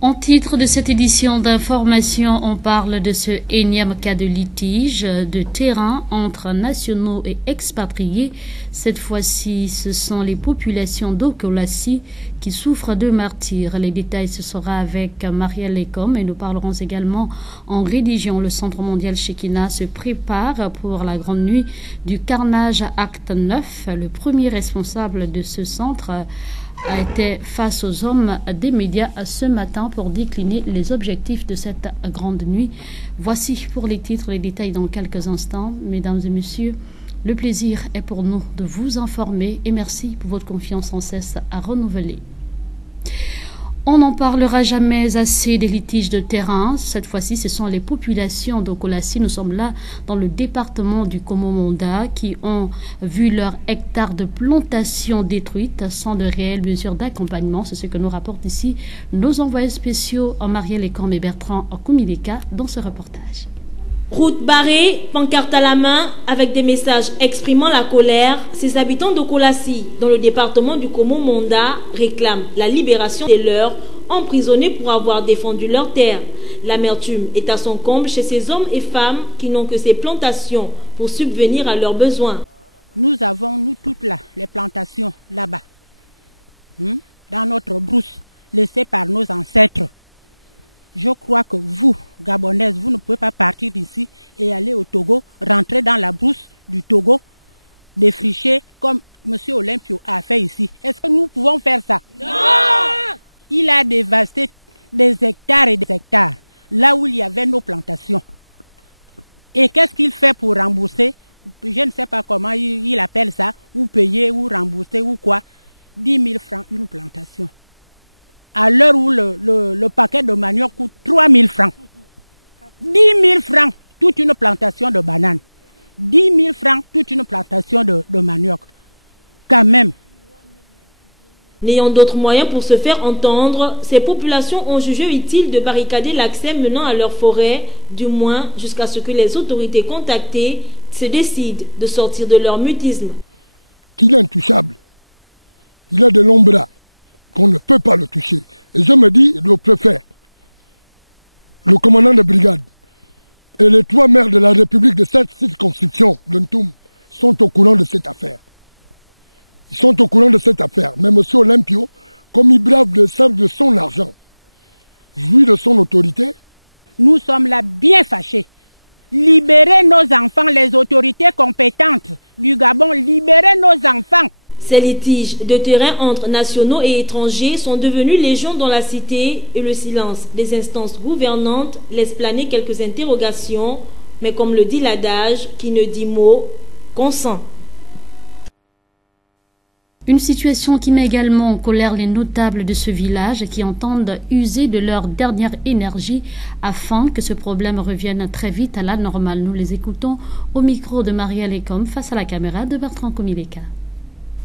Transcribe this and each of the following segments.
En titre de cette édition d'information, on parle de ce énième cas de litige de terrain entre nationaux et expatriés. Cette fois-ci, ce sont les populations d'Okolassi qui souffrent de martyrs. Les détails, ce sera avec Marielle Lecom et nous parlerons également en religion. Le Centre mondial Shekinah se prépare pour la grande nuit du carnage acte 9. Le premier responsable de ce centre a été face aux hommes des médias ce matin pour décliner les objectifs de cette grande nuit. Voici pour les titres, les détails dans quelques instants. Mesdames et messieurs, le plaisir est pour nous de vous informer et merci pour votre confiance sans cesse à renouveler. On n'en parlera jamais assez des litiges de terrain. Cette fois-ci, ce sont les populations d'Okolassi. Nous sommes là dans le département du Komo-Monda qui ont vu leurs hectares de plantations détruites sans de réelles mesures d'accompagnement. C'est ce que nous rapportent ici nos envoyés spéciaux Marielle Lecom et Bertrand Kumileka dans ce reportage. Route barrée, pancarte à la main, avec des messages exprimant la colère, ces habitants d'Okolassi, dans le département du Komo-Monda, réclament la libération des leurs emprisonnés pour avoir défendu leurs terres. L'amertume est à son comble chez ces hommes et femmes qui n'ont que ces plantations pour subvenir à leurs besoins. Nous avons, nous toutes là, les plantations là-bas, dans notre brousse, laissées par nos ancêtres. Je crois que vous, Gabonaises, vous ne pouvez pas partir d'ici et aller au Togo, rentrer dans la brousse du Togo, défricher comme M. Olympio a fait ici. Est-ce que nous pouvons faire ça? Non! Il a dévasté des hectares et des hectares, là où il y avait nos plantations. Et qu'est-ce qu'il fait pour rembourser? Je ne sais pas comment il appelle ça, ou payer, ou rembourser, ou quoi. 10 000 francs une plantation. À l'heure où le paquet de manioc coûte 3 000 francs. 10 000 francs, toute une plantation de bananes. 10 000 francs, toute une plantation de manioc. Quand même. N'ayant d'autres moyens pour se faire entendre, ces populations ont jugé utile de barricader l'accès menant à leur forêt, du moins jusqu'à ce que les autorités contactées se décident de sortir de leur mutisme. Il est intouchable. Il a de longs bras. On ne peut pas le toucher. Et je me dis, le préfet, le commandant de brigade et les 3 maires de la République de cette circonscription de Ntoum sont au courant de cette affaire. Ils sont au courant de cette affaire. Mais M. Olympio, comme il brave le sable de son argent, jouit de son autorité. Nous sommes là bien fâchés. Libérez nos enfants, les autorités compétentes du Gabon, libérez nos enfants. Ces litiges de terrain entre nationaux et étrangers sont devenus légion dans la cité et le silence des instances gouvernantes laisse planer quelques interrogations, mais comme le dit l'adage, qui ne dit mot, consent. Une situation qui met également en colère les notables de ce village qui entendent user de leur dernière énergie afin que ce problème revienne très vite à la normale. Nous les écoutons au micro de Marielle Lecom face à la caméra de Bertrand Kumileka.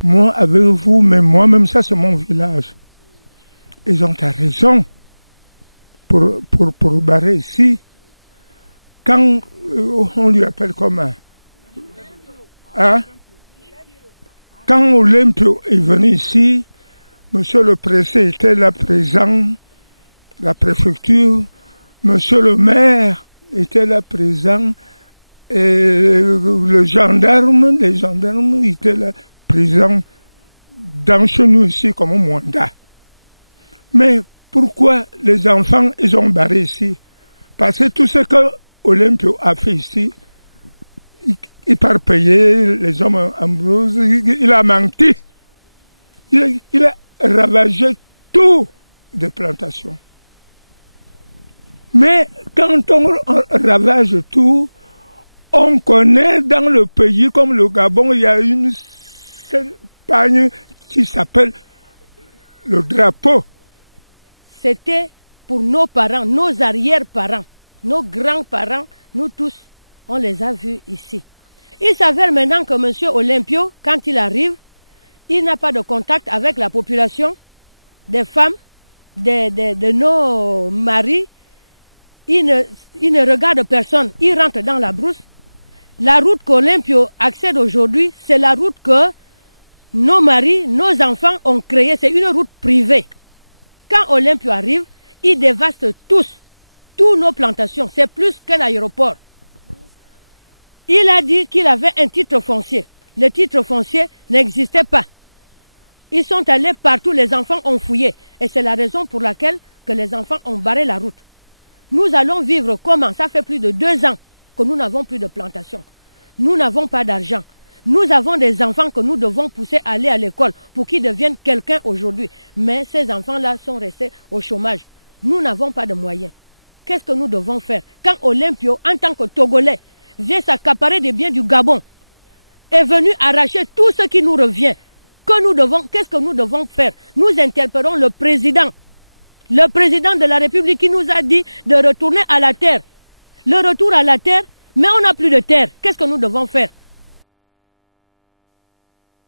Moi, avec vous, mais moi-même, ça c'est mon village. Ils ont raison pour barrer ici. Quand on lui appelle comment? Quand Olympio est venu ici, monsieur le préfet était là présent, la préfecture, monsieur le maire était là présent, et les gendarmes étaient là présents dans chez nous ici comme au Mwanda. Mais pourquoi les enfants ils ont barré ici? Parce que tout ce que Olympio a fait ici, il part payer les hommes Ambrose, il a menti. Il a ravagé tout des plantations. Mais quand on ravage tout, on connaît dans le pays comme le Gabon, il y a une pagne qui s'appelle le drapeau. C'était pour nos parents, nos arrière-parents, nos grands-parents, nous tous, on les a vus ici. Il s'avère maintenant que M. Olympio, quand il arrive, il n'a pas de contact avec la population, des femmes, de nos maris. Il ne regarde personne. Il rentre dans la brousse. La route qu'Olympio accède aujourd'hui, c'est la route que nos maris, nos enfants ont créée. C'est une route privée. Quand Olympio arrive, Ils dévastent tous nos plantations. C'est plus qu'un aéroport. Il a dit qu'il avait un titre foncier. Le titre foncier n'existait pas. Ils sont allés partout, les enfants ont fouillé. Et c'est la raison pour laquelle que les enfants ont barré la route. Nous allons vivre comment? Ça fait plus de 2 ans que nous n'avons plus de plantation. Nous n'avons pas d'argent. Nous avons des enfants que nous devons pousser à aller à l'école pour qu'ils deviennent quelqu'un aujourd'hui. Mais ces enfants-là sont restés au chômage. Nous n'avons pas de moyens. Qu'est-ce que nous devons faire? Quand Olympio, en tant que Togolais, vient s'accaparer des biens du Gabon, est venu arracher tout ce qui nous revient, qu'est-ce que nous devons faire? Nous interpellons le président de la République qui nous a dit de retourner à la terre. Le retour à la terre, mais on n'a plus de terre. Qu'est-ce que nous devons faire?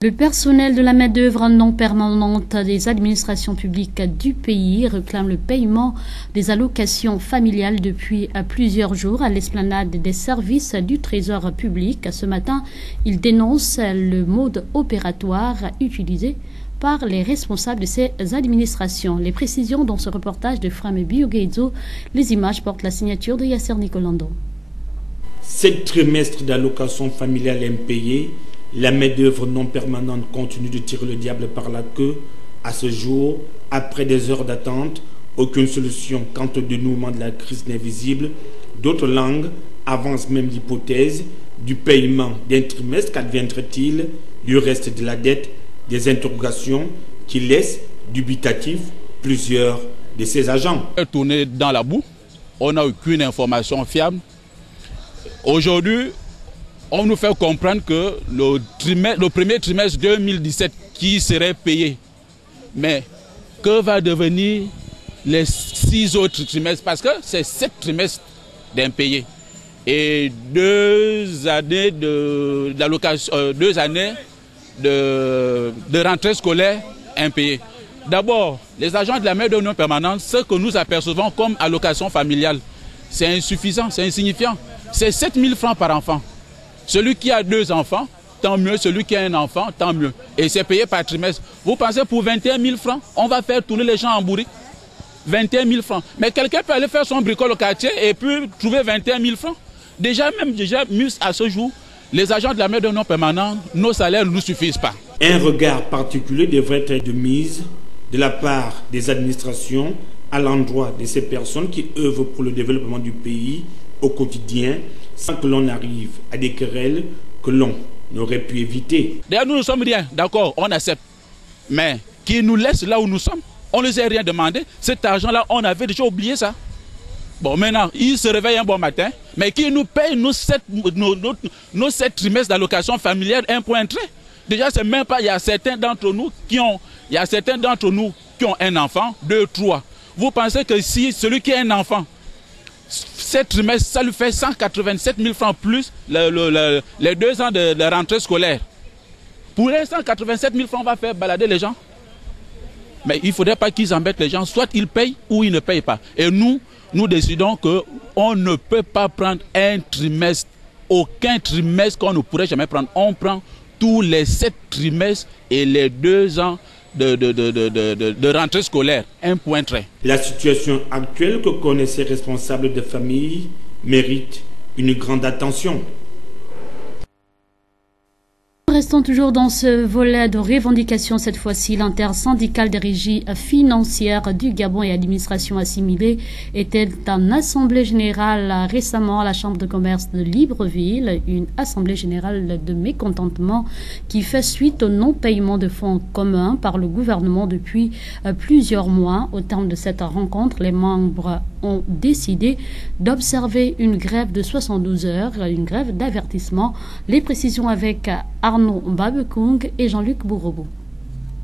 Le personnel de la main-d'œuvre non permanente des administrations publiques du pays réclame le paiement des allocations familiales depuis plusieurs jours à l'esplanade des services du Trésor public. Ce matin, il dénonce le mode opératoire utilisé par les responsables de ces administrations. Les précisions dans ce reportage de Frame Biogezo. Les images portent la signature de Yasser Nicolando. 7 trimestres d'allocations familiales impayées. La main-d'œuvre non permanente continue de tirer le diable par la queue. À ce jour, après des heures d'attente, aucune solution quant au dénouement de la crise n'est visible. D'autres langues avancent même l'hypothèse du paiement d'un trimestre. Qu'adviendrait-il du reste de la dette? Des interrogations qui laissent dubitatifs plusieurs de ces agents. Tourné dans la boue, on n'a aucune information fiable. Aujourd'hui, on nous fait comprendre que le premier trimestre 2017 qui serait payé. Mais que va devenir les 6 autres trimestres? Parce que c'est 7 trimestres d'impayés. Et 2 années d'allocation, 2 années de rentrée scolaire impayée. D'abord, les agents de la main-d'œuvre non permanente, ce que nous apercevons comme allocation familiale, c'est insuffisant, c'est insignifiant. C'est 7 000 francs par enfant. Celui qui a 2 enfants, tant mieux. Celui qui a un enfant, tant mieux. Et c'est payé par trimestre. Vous pensez pour 21 000 francs, on va faire tourner les gens en bourrique? 21 000 francs. Mais quelqu'un peut aller faire son bricole au quartier et puis trouver 21 000 francs. Déjà, mieux à ce jour, les agents de la main-d'œuvre non permanente, nos salaires ne nous suffisent pas. Un regard particulier devrait être de mise de la part des administrations à l'endroit de ces personnes qui œuvrent pour le développement du pays au quotidien, sans que l'on arrive à des querelles que l'on aurait pu éviter. D'ailleurs, nous ne sommes rien, d'accord, on accepte. Mais qui nous laisse là où nous sommes, on ne les a rien demandé. Cet argent-là, on avait déjà oublié ça. Bon, maintenant, ils se réveillent un bon matin, mais qui nous paye nos 7 trimestres d'allocation familiale, un point trait. Déjà, c'est même pas, il y a certains d'entre nous qui ont un enfant, 2, 3. Vous pensez que si celui qui a un enfant, 7 trimestres, ça lui fait 187 000 francs plus les 2 ans de rentrée scolaire. Pour les 187 000 francs, on va faire balader les gens. Mais il ne faudrait pas qu'ils embêtent les gens. Soit ils payent ou ils ne payent pas. Et nous décidons qu'on ne peut pas prendre un trimestre, aucun trimestre qu'on ne pourrait jamais prendre. On prend tous les 7 trimestres et les 2 ans de rentrée scolaire, un point trait. La situation actuelle que connaissent ces responsables de famille mérite une grande attention. Restons toujours dans ce volet de revendication, cette fois-ci. L'intersyndicale des régies financières du Gabon et administration assimilée était en assemblée générale récemment à la Chambre de commerce de Libreville, une assemblée générale de mécontentement qui fait suite au non-paiement de fonds communs par le gouvernement depuis plusieurs mois. Au terme de cette rencontre, les membres ont décidé d'observer une grève de 72 heures, une grève d'avertissement. Les précisions avec Arnaud Mbabekong et Jean-Luc Bourreau.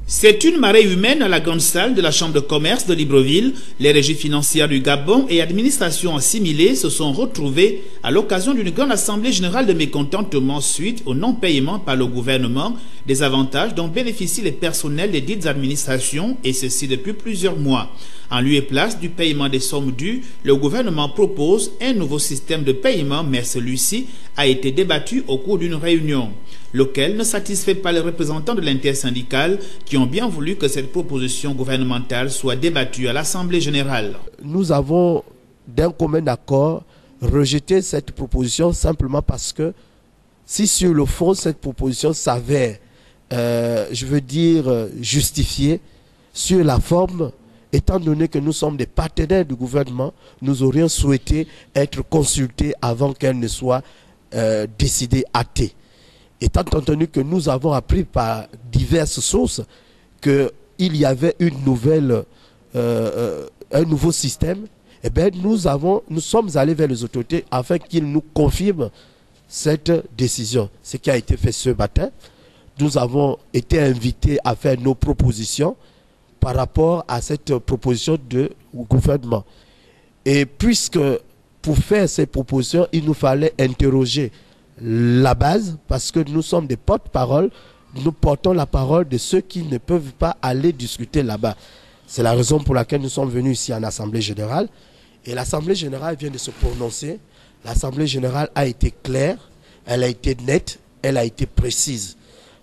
C'est une marée humaine à la grande salle de la Chambre de commerce de Libreville. Les régies financières du Gabon et administrations assimilées se sont retrouvées à l'occasion d'une grande assemblée générale de mécontentement suite au non-paiement par le gouvernement des avantages dont bénéficient les personnels des dites administrations, et ceci depuis plusieurs mois. En lieu et place du paiement des sommes dues, le gouvernement propose un nouveau système de paiement, mais celui-ci a été débattu au cours d'une réunion, lequel ne satisfait pas les représentants de l'intersyndicale qui ont bien voulu que cette proposition gouvernementale soit débattue à l'Assemblée générale. Nous avons d'un commun accord rejeté cette proposition simplement parce que si sur le fond cette proposition s'avère, justifiée, sur la forme, étant donné que nous sommes des partenaires du gouvernement, nous aurions souhaité être consultés avant qu'elle ne soit décidée, actée. Étant entendu que nous avons appris par diverses sources qu'il y avait un nouveau système, eh bien, nous sommes allés vers les autorités afin qu'ils nous confirment cette décision. Ce qui a été fait ce matin, nous avons été invités à faire nos propositions par rapport à cette proposition de gouvernement. Et puisque pour faire ces propositions, il nous fallait interroger la base, parce que nous sommes des porte-parole, nous portons la parole de ceux qui ne peuvent pas aller discuter là-bas. C'est la raison pour laquelle nous sommes venus ici en Assemblée générale. Et l'Assemblée générale vient de se prononcer. L'Assemblée générale a été claire, elle a été nette, elle a été précise.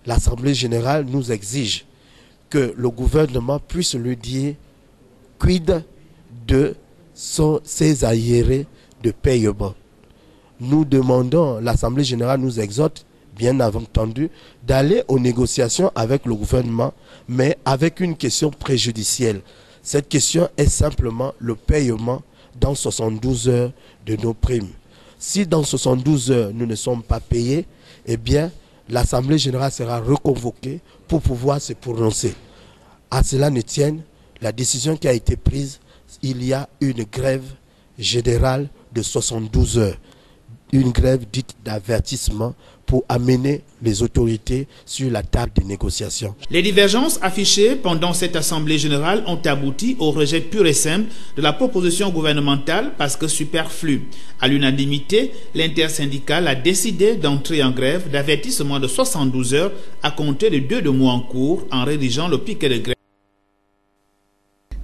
L'Assemblée générale nous exige que le gouvernement puisse lui dire quid de ses arriérés de paiement. Nous demandons, l'Assemblée générale nous exhorte, bien entendu, d'aller aux négociations avec le gouvernement, mais avec une question préjudicielle. Cette question est simplement le paiement dans 72 heures de nos primes. Si dans 72 heures nous ne sommes pas payés, eh bien, l'Assemblée générale sera reconvoquée pour pouvoir se prononcer. À cela ne tienne, la décision qui a été prise, il y a une grève générale de 72 heures. Une grève dite d'avertissement pour amener les autorités sur la table des négociations. Les divergences affichées pendant cette Assemblée générale ont abouti au rejet pur et simple de la proposition gouvernementale parce que superflue. À l'unanimité, l'intersyndicale a décidé d'entrer en grève d'avertissement de 72 heures à compter de 2 mois en cours en rédigeant le piquet de grève.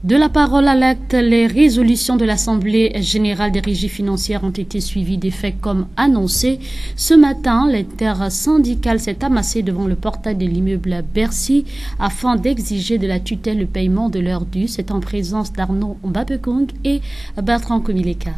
De la parole à l'acte, les résolutions de l'Assemblée générale des régies financières ont été suivies des faits comme annoncé. Ce matin, l'intersyndicale s'est amassée devant le portail de l'immeuble Bercy afin d'exiger de la tutelle le paiement de leurs dus. C'est en présence d'Arnaud Mbapekong et Bertrand Komileka.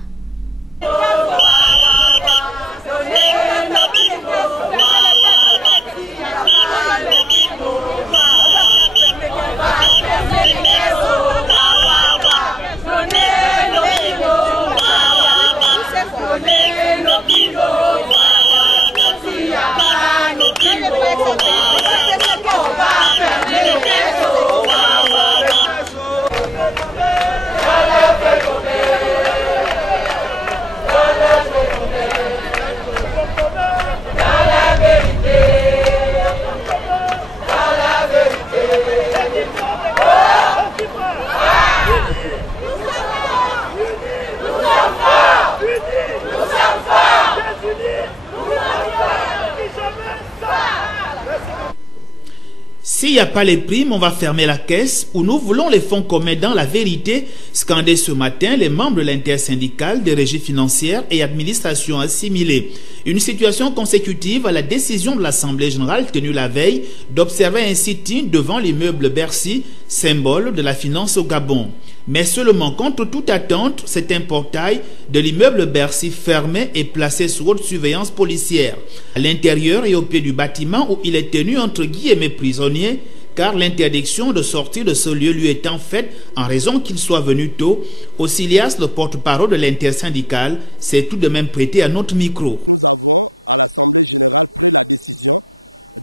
S'il n'y a pas les primes, on va fermer la caisse ou nous voulons les fonds communs dans la vérité, scandé ce matin les membres de l'intersyndicale des régies financières et administrations assimilées. Une situation consécutive à la décision de l'Assemblée générale tenue la veille d'observer un sit-in devant l'immeuble Bercy, symbole de la finance au Gabon. Mais seulement contre toute attente, c'est un portail de l'immeuble Bercy fermé et placé sous haute surveillance policière. À l'intérieur et au pied du bâtiment où il est tenu entre guillemets prisonnier, car l'interdiction de sortir de ce lieu lui étant faite en raison qu'il soit venu tôt, Ocilias, le porte-parole de l'intersyndicale, s'est tout de même prêté à notre micro. Nous avons, à l'Assemblée générale, pris la décision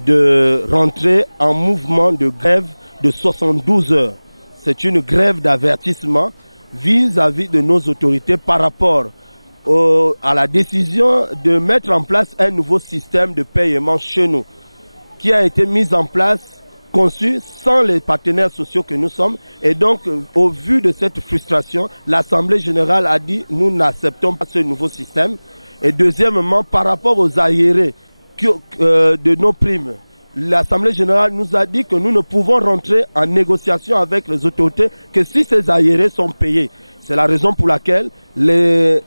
de rentrer en mouvement de grève de 72 heures. C'est une grève d'avertissement vis-à-vis de nos autorités par rapport à la décision de mettre en place un nouveau système de paiement chez nous, qui a été mis en place, conçu sans les partenaires sociaux que nous sommes. Et donc, au vu de cette frustration, l'Assemblée générale a dit nous n'acceptons pas ce nouveau système. Et deuxièmement, par rapport aux arriérés de nos primes, l'Assemblée générale nous a dit que nous ne pouvons rentrer en négociation avec les autorités que si ces arriérés sont payés. C'est la raison pour laquelle les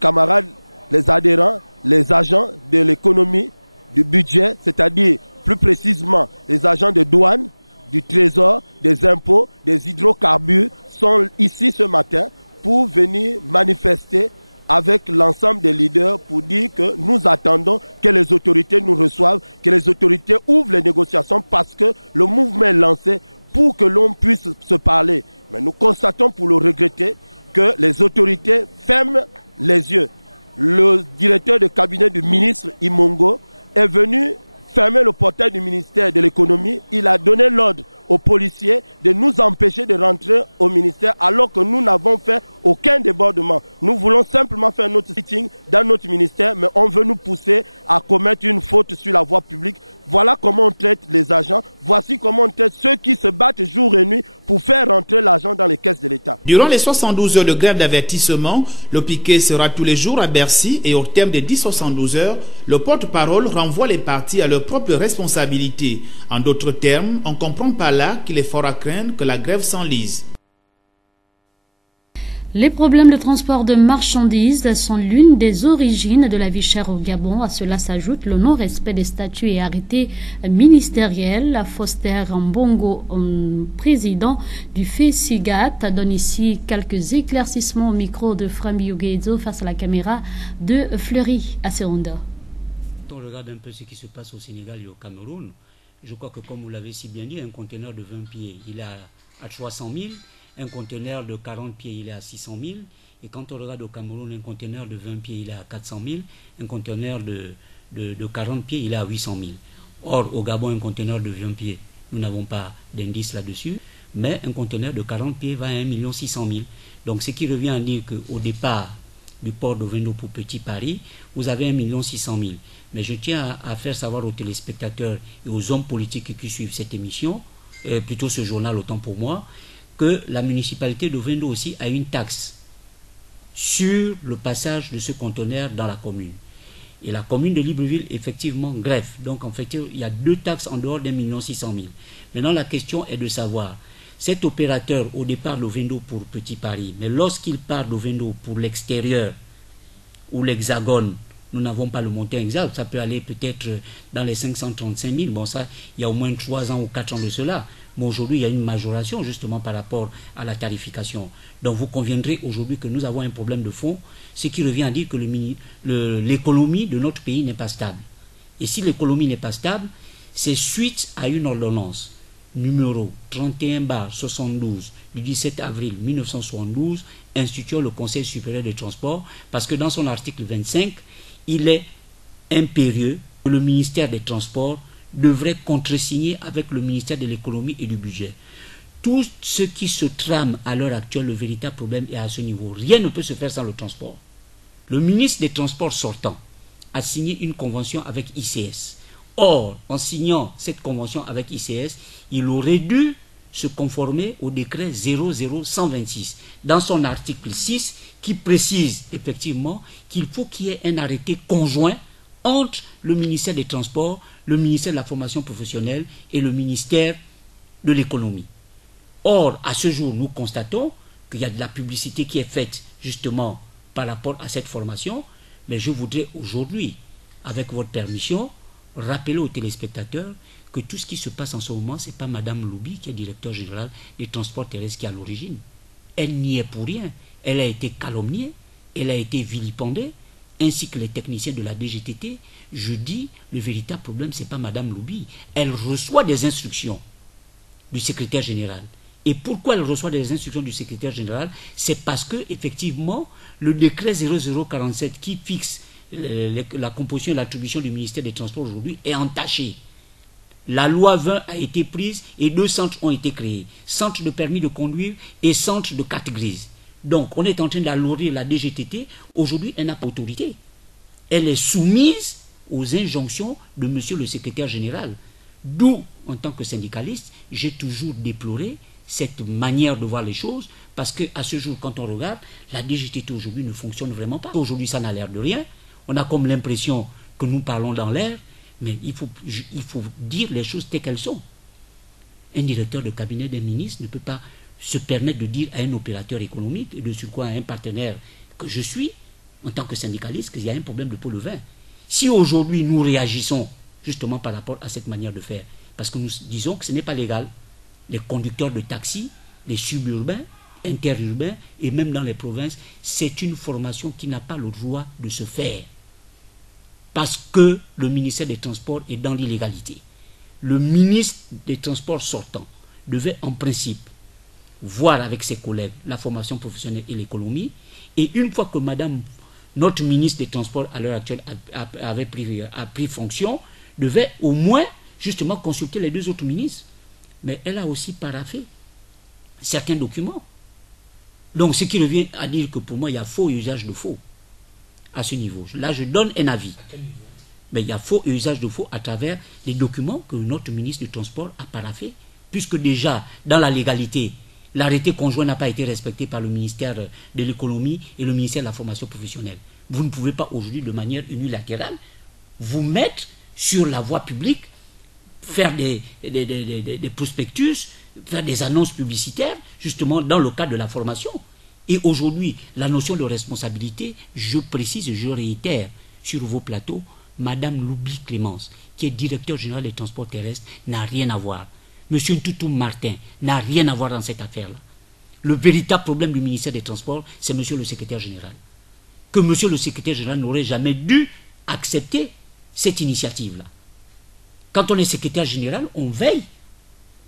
camarades, les adhérents les agents de l'économie, du budget, c'est-à-dire plus précisément les agents de douane, du trésor, des impôts, des hydrocarbures, sont ici ce matin pour venir manifester avec l'ensemble des leaders pour dire que nous attendons que les autorités nous reçoivent, que les autorités ouvrent les négociations parce que le mouvement est lancé pour que l'on puisse se parler. Mais nous constatons pour le regretter que les autorités ferment les yeux. Le directeur de cabinet du ministre Imongo est venu fermer le portail du ministère de l'économie. Il a donné l'ordre aux policiers de nous empêcher de rentrer au ministère alors que nous n'avons fait aucun débordement. Nous voulons simplement faire notre sitting dans notre ministère, mais on veut nous pousser à commettre une faute sur la voie publique. Voilà comment on traite les agents. Voici comment on traite ceux qui se battent jour et nuit pour faire rentrer l'argent dans les caisses de l'État. Durant les 72 heures de grève d'avertissement, le piquet sera tous les jours à Bercy et au terme des 10-72 heures, le porte-parole renvoie les partis à leurs propres responsabilités. En d'autres termes, on comprend par là qu'il est fort à craindre que la grève s'enlise. Les problèmes de transport de marchandises sont l'une des origines de la vie chère au Gabon. À cela s'ajoute le non-respect des statuts et arrêtés ministériels. Foster Mbongo, président du FESIGAT, donne ici quelques éclaircissements au micro de Frambi Ugezo face à la caméra de Fleury à Seronda. On regarde un peu ce qui se passe au Sénégal et au Cameroun. Je crois que, comme vous l'avez si bien dit, un conteneur de 20 pieds, il est à 300 000. Un conteneur de 40 pieds, il est à 600 000. Et quand on regarde au Cameroun, un conteneur de 20 pieds, il est à 400 000. Un conteneur de 40 pieds, il est à 800 000. Or, au Gabon, un conteneur de 20 pieds, nous n'avons pas d'indice là-dessus. Mais un conteneur de 40 pieds va à 1 600 000. Donc, ce qui revient à dire qu'au départ du port d'Ovendo pour Petit Paris, vous avez 1 600 000. Mais je tiens à faire savoir aux téléspectateurs et aux hommes politiques qui suivent cette émission, plutôt ce journal autant pour moi, que la municipalité d'Ovendo aussi a une taxe sur le passage de ce conteneur dans la commune. Et la commune de Libreville, effectivement, greffe. Donc, en fait, il y a deux taxes en dehors d'1 600 000. Maintenant, la question est de savoir, cet opérateur, au départ d'Ovendo pour Petit Paris, mais lorsqu'il part d'Ovendo pour l'extérieur ou l'Hexagone, nous n'avons pas le montant exact, ça peut aller peut-être dans les 535 000. Bon, ça, il y a au moins 3 ans ou 4 ans de cela. Mais aujourd'hui, il y a une majoration justement par rapport à la tarification. Donc vous conviendrez aujourd'hui que nous avons un problème de fond, ce qui revient à dire que l'économie de notre pays n'est pas stable. Et si l'économie n'est pas stable, c'est suite à une ordonnance numéro 31/72 du 17 avril 1972 instituant le Conseil supérieur des transports, parce que dans son article 25, il est impérieux que le ministère des Transports devrait contresigner avec le ministère de l'économie et du budget. Tout ce qui se trame à l'heure actuelle, le véritable problème est à ce niveau. Rien ne peut se faire sans le transport. Le ministre des Transports sortant a signé une convention avec ICS. Or, en signant cette convention avec ICS, il aurait dû se conformer au décret 00126 dans son article 6 qui précise effectivement qu'il faut qu'il y ait un arrêté conjoint entre le ministère des Transports, le ministère de la Formation professionnelle et le ministère de l'Économie. Or, à ce jour, nous constatons qu'il y a de la publicité qui est faite justement par rapport à cette formation, mais je voudrais aujourd'hui, avec votre permission, rappeler aux téléspectateurs que tout ce qui se passe en ce moment, ce n'est pas Mme Loubi, qui est directeur général des transports terrestres, qui est à l'origine. Elle n'y est pour rien. Elle a été calomniée, elle a été vilipendée, ainsi que les techniciens de la DGTT. Je dis, le véritable problème, ce n'est pas Mme Loubi. Elle reçoit des instructions du secrétaire général. Et pourquoi elle reçoit des instructions du secrétaire général? C'est parce que, effectivement, le décret 0047 qui fixe la composition et l'attribution du ministère des Transports aujourd'hui est entaché. La loi 20 a été prise et 2 centres ont été créés. Centre de permis de conduire et centre de carte grise. Donc, on est en train d'alourdir la DGTT. Aujourd'hui, elle n'a pas autorité. Elle est soumise aux injonctions de monsieur le secrétaire général. D'où, en tant que syndicaliste, j'ai toujours déploré cette manière de voir les choses, parce qu'à ce jour, quand on regarde, la DGTT aujourd'hui ne fonctionne vraiment pas. Aujourd'hui, ça n'a l'air de rien. On a comme l'impression que nous parlons dans l'air, mais il faut dire les choses telles qu'elles sont. Un directeur de cabinet d'un ministre ne peut pas se permettre de dire à un opérateur économique, et de surcroît à un partenaire que je suis, en tant que syndicaliste, qu'il y a un problème de pot levain. Si aujourd'hui nous réagissons justement par rapport à cette manière de faire, parce que nous disons que ce n'est pas légal, les conducteurs de taxi, les suburbains, interurbains et même dans les provinces, c'est une formation qui n'a pas le droit de se faire. Parce que le ministère des Transports est dans l'illégalité. Le ministre des Transports sortant devait en principe voir avec ses collègues la formation professionnelle et l'économie. Et une fois que notre ministre des Transports à l'heure actuelle a pris fonction, devait au moins justement consulter les deux autres ministres. Mais elle a aussi paraphé certains documents. Donc ce qui revient à dire que pour moi il y a faux et usage de faux à ce niveau. Là je donne un avis. Mais il y a faux et usage de faux à travers les documents que notre ministre du Transport a paraphé, puisque déjà dans la légalité, l'arrêté conjoint n'a pas été respecté par le ministère de l'économie et le ministère de la formation professionnelle. Vous ne pouvez pas aujourd'hui de manière unilatérale vous mettre sur la voie publique, faire des prospectus, faire des annonces publicitaires, justement dans le cadre de la formation. Et aujourd'hui, la notion de responsabilité, je précise et je réitère sur vos plateaux, Madame Loubi Clémence, qui est directeur général des transports terrestres, n'a rien à voir. Monsieur Ntoutou Martin n'a rien à voir dans cette affaire-là. Le véritable problème du ministère des Transports, c'est monsieur le secrétaire général. Que monsieur le secrétaire général n'aurait jamais dû accepter cette initiative-là. Quand on est secrétaire général, on veille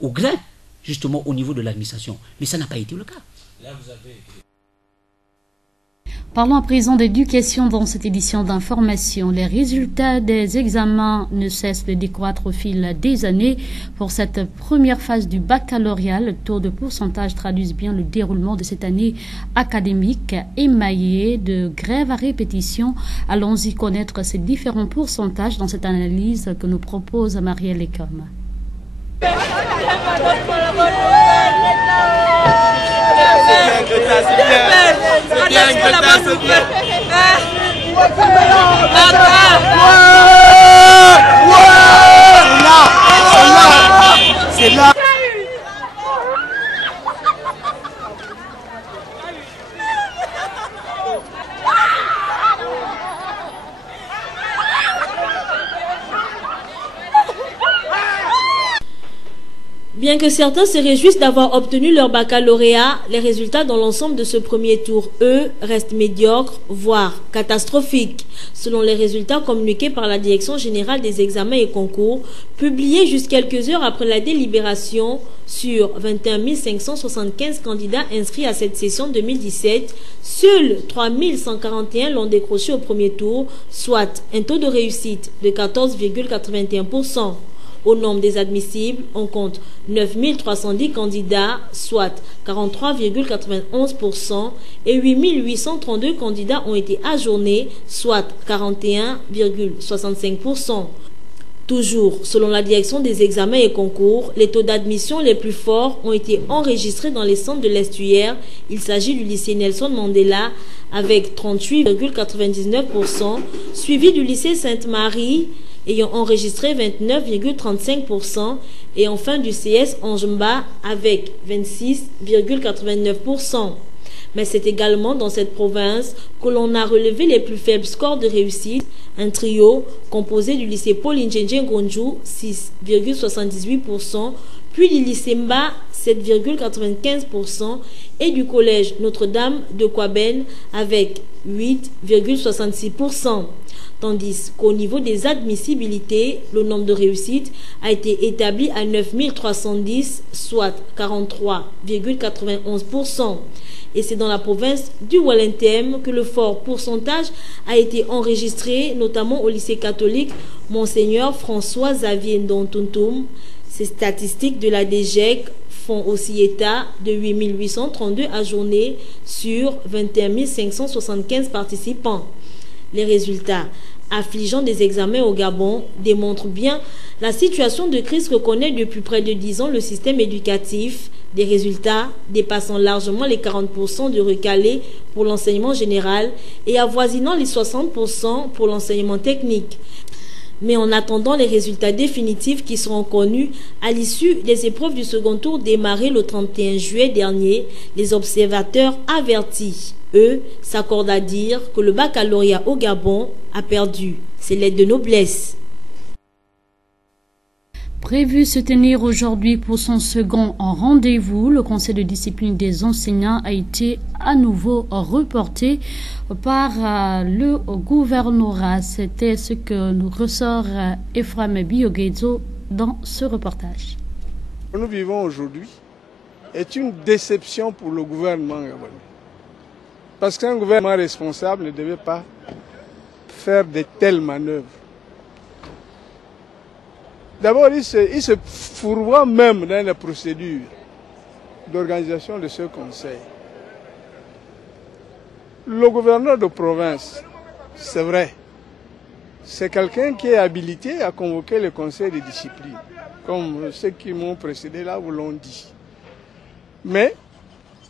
au grain, justement au niveau de l'administration. Mais ça n'a pas été le cas. Là, vous avez... Parlons à présent d'éducation dans cette édition d'information. Les résultats des examens ne cessent de décroître au fil des années. Pour cette première phase du baccalauréat, le taux de pourcentage traduit bien le déroulement de cette année académique émaillée de grèves à répétition. Allons-y connaître ces différents pourcentages dans cette analyse que nous propose Marielle Lecom. C'est là. Bien que certains se réjouissent d'avoir obtenu leur baccalauréat, les résultats dans l'ensemble de ce premier tour, eux, restent médiocres, voire catastrophiques. Selon les résultats communiqués par la Direction générale des examens et concours, publiés juste quelques heures après la délibération, sur 21 575 candidats inscrits à cette session 2017, seuls 3 141 l'ont décroché au premier tour, soit un taux de réussite de 14,81%. Au nombre des admissibles, on compte 9 310 candidats, soit 43,91%, et 8 832 candidats ont été ajournés, soit 41,65%. Toujours, selon la Direction des examens et concours, les taux d'admission les plus forts ont été enregistrés dans les centres de l'Estuaire. Il s'agit du lycée Nelson Mandela avec 38,99%, suivi du lycée Sainte-Marie ayant enregistré 29,35% et enfin du CS Anjemba avec 26,89%. Mais c'est également dans cette province que l'on a relevé les plus faibles scores de réussite, un trio composé du lycée Paul Njenje Ngonju 6,78%, puis du lycée Mba 7,95% et du collège Notre-Dame de Kwaben avec 8,66%. Tandis qu'au niveau des admissibilités, le nombre de réussites a été établi à 9 310, soit 43,91%. Et c'est dans la province du Walentem que le fort pourcentage a été enregistré, notamment au lycée catholique Monseigneur François Xavier Ndontuntum. Ces statistiques de la DGEC font aussi état de 8 832 ajournés sur 21 575 participants. Les résultats affligeants des examens au Gabon démontrent bien la situation de crise que connaît depuis près de 10 ans le système éducatif, des résultats dépassant largement les 40% de recalés pour l'enseignement général et avoisinant les 60% pour l'enseignement technique. Mais en attendant les résultats définitifs qui seront connus à l'issue des épreuves du second tour démarrées le 31 juillet dernier, les observateurs avertis, eux, s'accordent à dire que le baccalauréat au Gabon a perdu ses lettres de noblesse. Prévu se tenir aujourd'hui pour son second rendez-vous, le conseil de discipline des enseignants a été à nouveau reporté par le gouvernorat. C'était ce que nous ressort Ephraim Biogezo dans ce reportage. Ce que nous vivons aujourd'hui est une déception pour le gouvernement gabonais. Parce qu'un gouvernement responsable ne devait pas faire de telles manœuvres. D'abord, il se fourvoie même dans la procédure d'organisation de ce conseil. Le gouverneur de province, c'est vrai, c'est quelqu'un qui est habilité à convoquer le conseil de discipline, comme ceux qui m'ont précédé là vous l'ont dit. Mais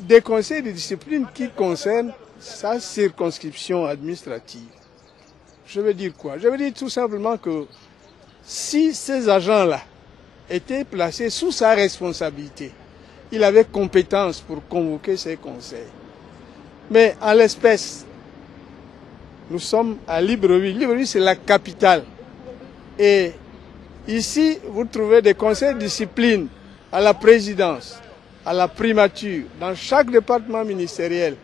des conseils de discipline qui concernent sa circonscription administrative. Je veux dire quoi? Je veux dire tout simplement que si ces agents-là étaient placés sous sa responsabilité, il avait compétence pour convoquer ces conseils. Mais en l'espèce, nous sommes à Libreville. Libreville, c'est la capitale. Et ici, vous trouvez des conseils de discipline à la présidence, à la primature, dans chaque département ministériel,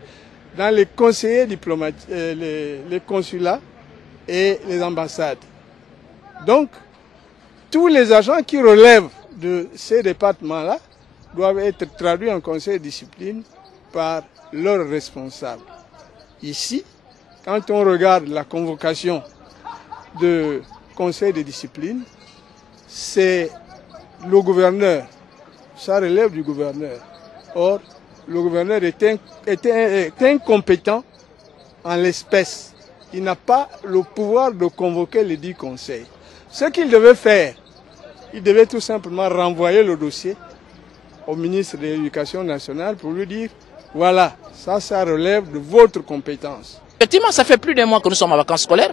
dans les conseillers diplomatiques, les consulats et les ambassades. Donc, tous les agents qui relèvent de ces départements-là doivent être traduits en conseil de discipline par leurs responsables. Ici, quand on regarde la convocation de conseil de discipline, c'est le gouverneur, ça relève du gouverneur. Or, le gouverneur est incompétent en l'espèce. Il n'a pas le pouvoir de convoquer les 10 conseils. Ce qu'il devait faire, il devait tout simplement renvoyer le dossier au ministre de l'Éducation nationale pour lui dire, voilà, ça relève de votre compétence. Effectivement, ça fait plus d'un mois que nous sommes en vacances scolaires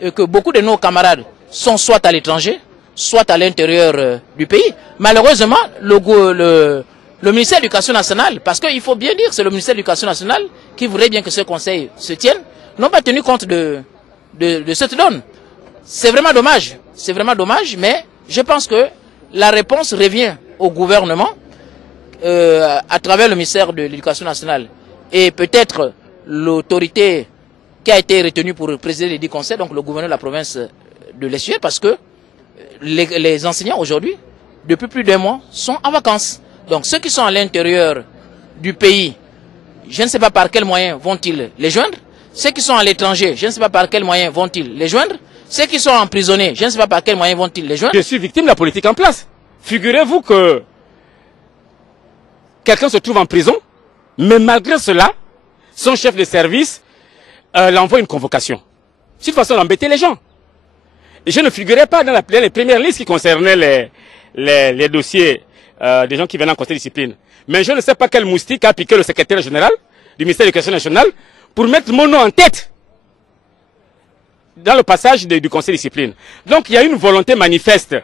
et que beaucoup de nos camarades sont soit à l'étranger, soit à l'intérieur du pays. Malheureusement, le ministère de l'Éducation nationale, parce qu'il faut bien dire que c'est le ministère de l'Éducation nationale qui voudrait bien que ce conseil se tienne, n'ont pas tenu compte de cette donne. C'est vraiment dommage, mais je pense que la réponse revient au gouvernement à travers le ministère de l'Éducation nationale et peut-être l'autorité qui a été retenue pour présider les 10 conseils, donc le gouverneur de la province de l'Est, parce que les enseignants aujourd'hui, depuis plus d'un mois, sont en vacances. Donc ceux qui sont à l'intérieur du pays, je ne sais pas par quels moyens vont-ils les joindre. Ceux qui sont à l'étranger, je ne sais pas par quels moyens vont-ils les joindre. Ceux qui sont emprisonnés, je ne sais pas par quels moyens vont-ils les joindre. Je suis victime de la politique en place. Figurez-vous que quelqu'un se trouve en prison, mais malgré cela, son chef de service l'envoie une convocation. C'est une façon d'embêter les gens. Et je ne figurais pas dans les premières listes qui concernaient les dossiers des gens qui venaient en conseil de discipline. Mais je ne sais pas quel moustique a piqué le secrétaire général du ministère de l'Éducation nationale pour mettre mon nom en tête dans le passage du conseil de discipline. Donc il y a une volonté manifeste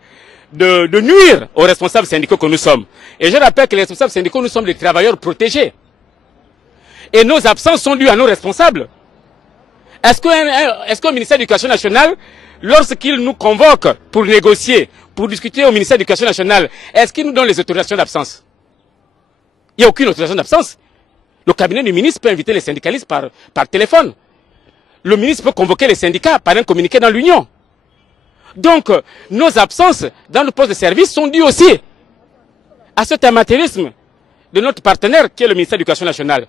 de nuire aux responsables syndicaux que nous sommes. Et je rappelle que les responsables syndicaux, nous sommes des travailleurs protégés. Et nos absences sont dues à nos responsables. Est-ce qu'au ministère de l'Éducation nationale, lorsqu'il nous convoque pour négocier, pour discuter au ministère de l'Éducation nationale, est-ce qu'il nous donne les autorisations d'absence? Il n'y a aucune autorisation d'absence. Le cabinet du ministre peut inviter les syndicalistes par téléphone. Le ministre peut convoquer les syndicats par un communiqué dans l'Union. Donc, nos absences dans le poste de service sont dues aussi à cet amateurisme de notre partenaire qui est le ministère de l'Éducation nationale.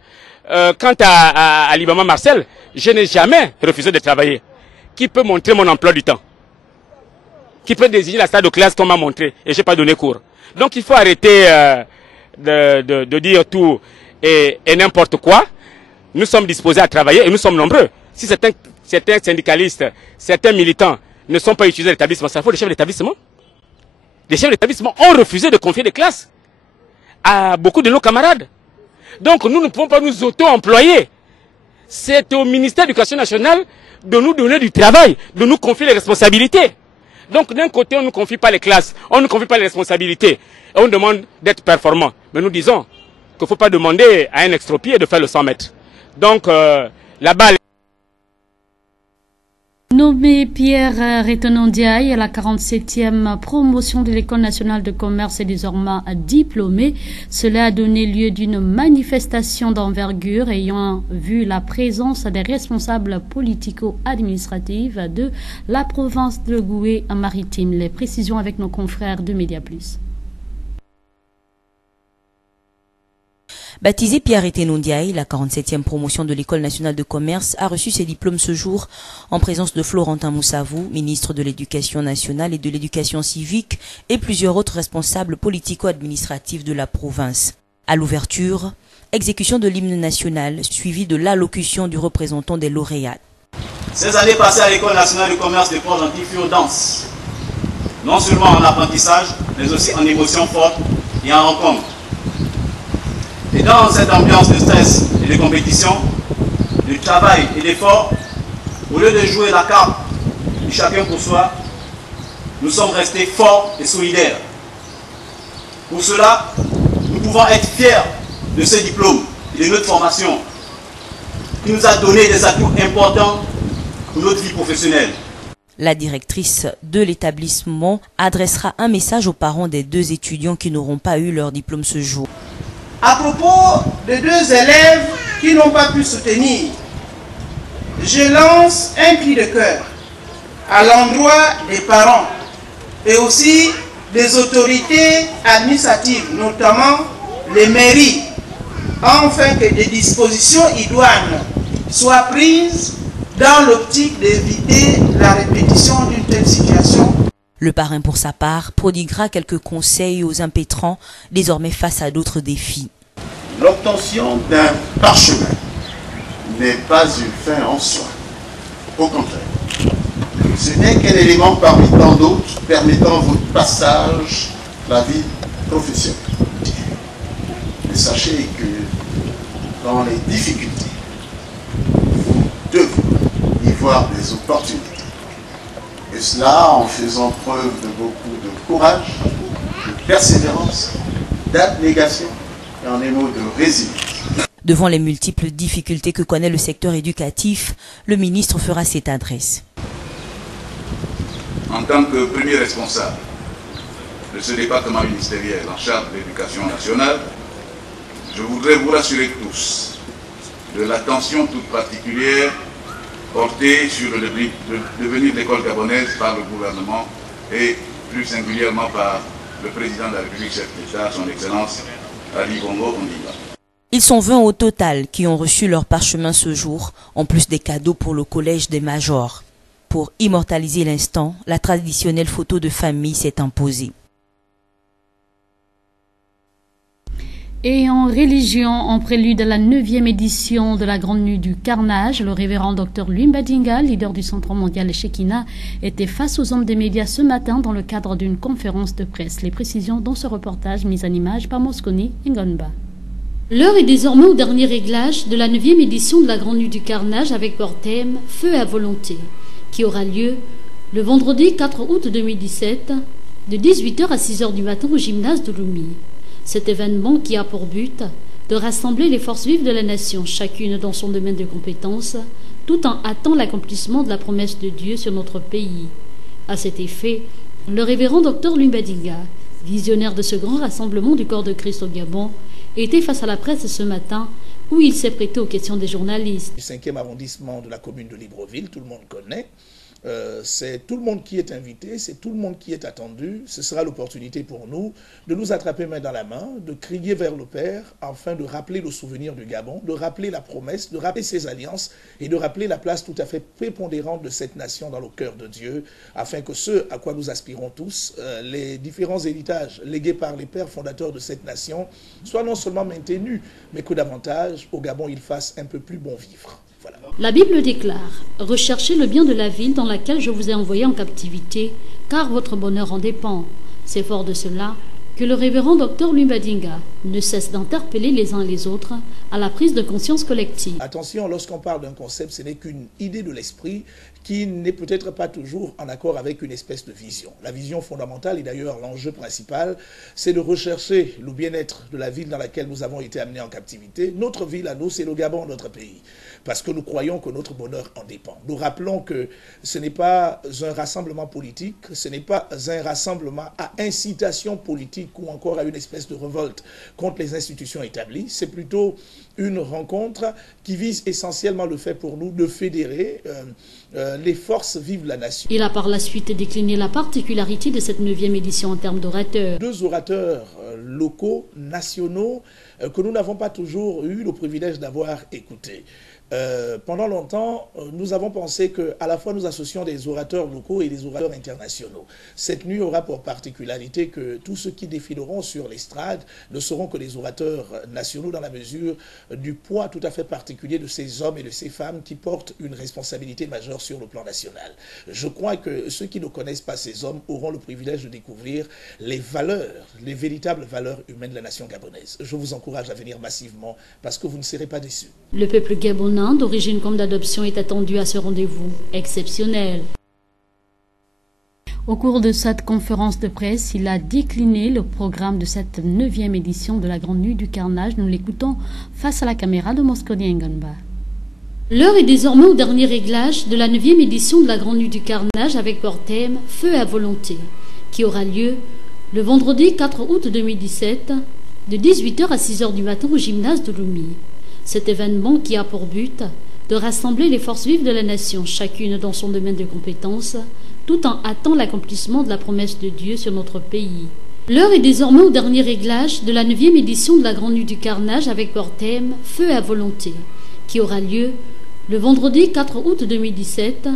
Quant à Libama Marcel, je n'ai jamais refusé de travailler. Qui peut montrer mon emploi du temps? Qui peut désigner la salle de classe qu'on m'a montré et je n'ai pas donné cours? Donc il faut arrêter de dire tout et n'importe quoi. Nous sommes disposés à travailler et nous sommes nombreux. Si certains syndicalistes, certains militants ne sont pas utilisés à l'établissement, ça faut les chefs d'établissement. Les chefs d'établissement ont refusé de confier des classes à beaucoup de nos camarades. Donc nous ne pouvons pas nous auto-employer. C'est au ministère de l'Éducation nationale de nous donner du travail, de nous confier les responsabilités. Donc d'un côté, on ne nous confie pas les classes, on ne nous confie pas les responsabilités, et on demande d'être performant. Mais nous disons qu'il ne faut pas demander à un extropié de faire le 100 mètres. Donc la balle... Nommé Pierre Retenondiaï à la 47e promotion de l'École nationale de commerce est désormais diplômé. Cela a donné lieu d'une manifestation d'envergure ayant vu la présence des responsables politico-administratifs de la province de Goué-Maritime. Les précisions avec nos confrères de Média Plus. Baptisé Pierre Retenondiaï, la 47e promotion de l'École nationale de commerce a reçu ses diplômes ce jour en présence de Florentin Moussavou, ministre de l'Éducation nationale et de l'Éducation civique, et plusieurs autres responsables politico-administratifs de la province. À l'ouverture, exécution de l'hymne national suivie de l'allocution du représentant des lauréats. Ces années passées à l'École nationale de commerce de Port-Gentil furent denses, non seulement en apprentissage, mais aussi en émotions fortes et en rencontres. Et dans cette ambiance de stress et de compétition, de travail et d'effort, au lieu de jouer la carte de chacun pour soi, nous sommes restés forts et solidaires. Pour cela, nous pouvons être fiers de ce diplôme et de notre formation qui nous a donné des atouts importants pour notre vie professionnelle. La directrice de l'établissement adressera un message aux parents des deux étudiants qui n'auront pas eu leur diplôme ce jour. À propos de deux élèves qui n'ont pas pu soutenir, je lance un cri de cœur à l'endroit des parents et aussi des autorités administratives, notamment les mairies, afin que des dispositions idoines soient prises dans l'optique d'éviter la répétition d'une telle situation. Le parrain, pour sa part, prodiguera quelques conseils aux impétrants, désormais face à d'autres défis. L'obtention d'un parchemin n'est pas une fin en soi. Au contraire, ce n'est qu'un élément parmi tant d'autres permettant votre passage à la vie professionnelle. Mais sachez que dans les difficultés, vous devez y voir des opportunités. Et cela en faisant preuve de beaucoup de courage, de persévérance, d'abnégation et en un mot de résilience. Devant les multiples difficultés que connaît le secteur éducatif, le ministre fera cette adresse. En tant que premier responsable de ce département ministériel en charge de l'éducation nationale, je voudrais vous rassurer tous de l'attention toute particulière portée sur le devenir de l'école gabonaise par le gouvernement et plus singulièrement par le président de la République, chef d'État, son Excellence Ali Bongo Ondimba. Ils sont 20 au total qui ont reçu leur parchemin ce jour, en plus des cadeaux pour le collège des majors. Pour immortaliser l'instant, la traditionnelle photo de famille s'est imposée. Et en religion, en prélude à la 9e édition de la Grande Nuit du Carnage, le révérend Dr Lumba Dinga, leader du Centre mondial Shekina, était face aux hommes des médias ce matin dans le cadre d'une conférence de presse. Les précisions dans ce reportage mis en image par Mosconi Ngonba. L'heure est désormais au dernier réglage de la 9e édition de la Grande Nuit du Carnage avec pour thème « Feu à volonté » qui aura lieu le vendredi 4 août 2017 de 18h à 6h du matin au gymnase de Lumi. Cet événement qui a pour but de rassembler les forces vives de la nation, chacune dans son domaine de compétences, tout en hâtant l'accomplissement de la promesse de Dieu sur notre pays. À cet effet, le révérend Dr Lumba Dinga, visionnaire de ce grand rassemblement du corps de Christ au Gabon, était face à la presse ce matin où il s'est prêté aux questions des journalistes. Du 5e arrondissement de la commune de Libreville, tout le monde connaît. C'est tout le monde qui est invité, c'est tout le monde qui est attendu. Ce sera l'opportunité pour nous de nous attraper main dans la main, de crier vers le Père, afin de rappeler le souvenir du Gabon, de rappeler la promesse, de rappeler ses alliances et de rappeler la place tout à fait prépondérante de cette nation dans le cœur de Dieu, afin que ce à quoi nous aspirons tous, les différents héritages légués par les pères fondateurs de cette nation, soient non seulement maintenus, mais que davantage, au Gabon, ils fassent un peu plus bon vivre. Voilà. La Bible déclare « Recherchez le bien de la ville dans laquelle je vous ai envoyé en captivité, car votre bonheur en dépend. » C'est fort de cela que le révérend Dr Lumba Dinga ne cesse d'interpeller les uns les autres à la prise de conscience collective. Attention, lorsqu'on parle d'un concept, ce n'est qu'une idée de l'esprit qui n'est peut-être pas toujours en accord avec une espèce de vision. La vision fondamentale, et d'ailleurs l'enjeu principal, c'est de rechercher le bien-être de la ville dans laquelle nous avons été amenés en captivité. Notre ville à nous, c'est le Gabon, notre pays, parce que nous croyons que notre bonheur en dépend. Nous rappelons que ce n'est pas un rassemblement politique, ce n'est pas un rassemblement à incitation politique ou encore à une espèce de révolte contre les institutions établies. C'est plutôt une rencontre qui vise essentiellement le fait pour nous de fédérer les forces vives de la nation. Il a par la suite décliné la particularité de cette 9e édition en termes d'orateurs. 2 orateurs locaux, nationaux, que nous n'avons pas toujours eu le privilège d'avoir écoutés. Pendant longtemps, nous avons pensé qu'à la fois nous associons des orateurs locaux et des orateurs internationaux. Cette nuit aura pour particularité que tous ceux qui défileront sur l'estrade ne seront que des orateurs nationaux dans la mesure du poids tout à fait particulier de ces hommes et de ces femmes qui portent une responsabilité majeure sur le plan national. Je crois que ceux qui ne connaissent pas ces hommes auront le privilège de découvrir les valeurs, les véritables valeurs humaines de la nation gabonaise. Je vous encourage à venir massivement parce que vous ne serez pas déçus. Le peuple gabonais d'origine comme d'adoption est attendu à ce rendez-vous exceptionnel. Au cours de cette conférence de presse, il a décliné le programme de cette 9e édition de la Grande Nuit du Carnage. Nous l'écoutons face à la caméra de Mosconi Nganba. L'heure est désormais au dernier réglage de la 9e édition de la Grande Nuit du Carnage avec pour thème « Feu à volonté » qui aura lieu le vendredi 4 août 2017 de 18h à 6h du matin au gymnase de Lomé. Cet événement qui a pour but de rassembler les forces vives de la nation, chacune dans son domaine de compétences, tout en hâtant l'accomplissement de la promesse de Dieu sur notre pays. L'heure est désormais au dernier réglage de la 9e édition de la Grande Nuit du Carnage avec pour thème « Feu à volonté » qui aura lieu le vendredi 4 août 2017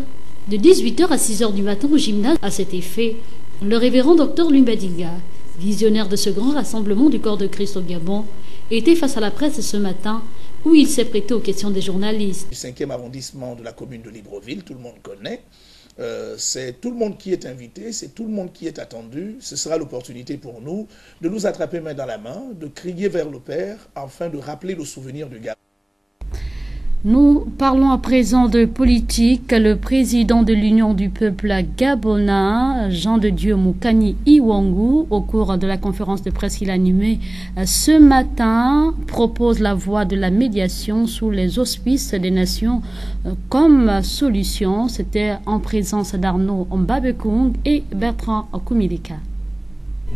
de 18h à 6h du matin au gymnase. À cet effet, le révérend Dr Lumbadinga, visionnaire de ce grand rassemblement du corps de Christ au Gabon, était face à la presse ce matin où il s'est prêté aux questions des journalistes. Du 5e arrondissement de la commune de Libreville, tout le monde connaît. C'est tout le monde qui est invité, c'est tout le monde qui est attendu. Ce sera l'opportunité pour nous de nous attraper main dans la main, de crier vers le Père afin de rappeler le souvenir du Gabon. Nous parlons à présent de politique. Le président de l'Union du peuple gabonais, Jean de Dieu Moukani Iwangu, au cours de la conférence de presse qu'il a animée ce matin, propose la voie de la médiation sous les auspices des nations comme solution. C'était en présence d'Arnaud Mbabekong et Bertrand Koumilika.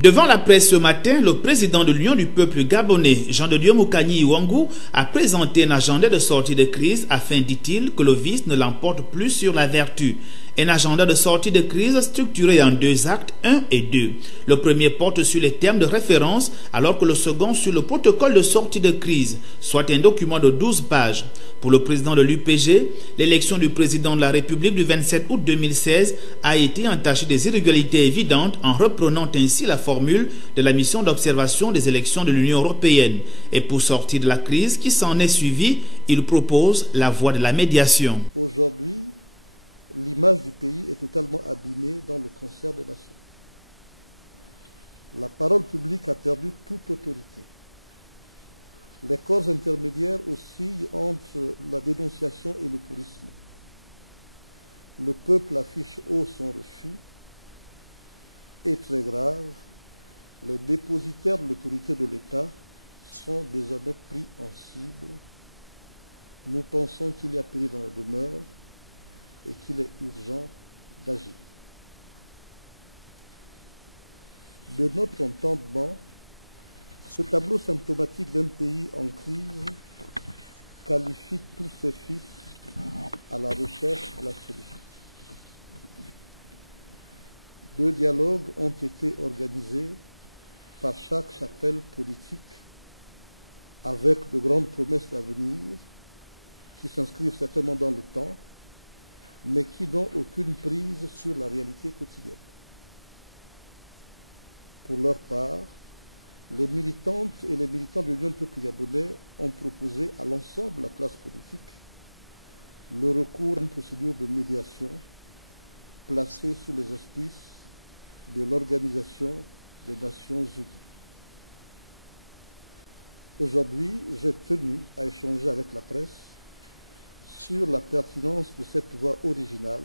Devant la presse ce matin, le président de l'Union du peuple gabonais, Jean de Dieu Moukani Iwangu, a présenté un agenda de sortie de crise afin, dit-il, que le vice ne l'emporte plus sur la vertu. Un agenda de sortie de crise structuré en 2 actes, 1 et 2. Le premier porte sur les termes de référence, alors que le second sur le protocole de sortie de crise, soit un document de 12 pages. Pour le président de l'UPG, l'élection du président de la République du 27 août 2016 a été entachée des irrégularités évidentes en reprenant ainsi la formule de la mission d'observation des élections de l'Union européenne. Et pour sortir de la crise qui s'en est suivie, il propose la voie de la médiation. Aujourd'hui, l'image du pays est totalement abîmée dans le concert des nations. La parole publique a perdu toute autorité. Les corps intermédiaires oscillent entre la dénonciation et le pourrissement. Le peuple affiche haut son refus. Et très grave, les dépositaires de l'autorité de l'État sont désormais pris en cible. Nous pensons qu'il y a péril dans la demeure et qu'il est urgent d'agir. De notre entendement, ce tableau symptomatique d'un pays en crise qualifie tous ses fils à la recherche de la solution. 2 dialogues ont été organisés par chaque chapelle politique avec de grandes promesses d'avenir qui s'inscrivent certainement dans le temps, mais qui n'ont aucune prise sur la réalité quotidienne. Pour leur part, les militantes et les militants de l'Union du peuple gabonais ont proposé à l'ensemble de la classe politique le recours à une procédure de médiation placée sous les auspices de l'Organisation des Nations Unies. Aujourd'hui, j'ai tenu à échanger avec la presse sur la pertinence de cette voie originale,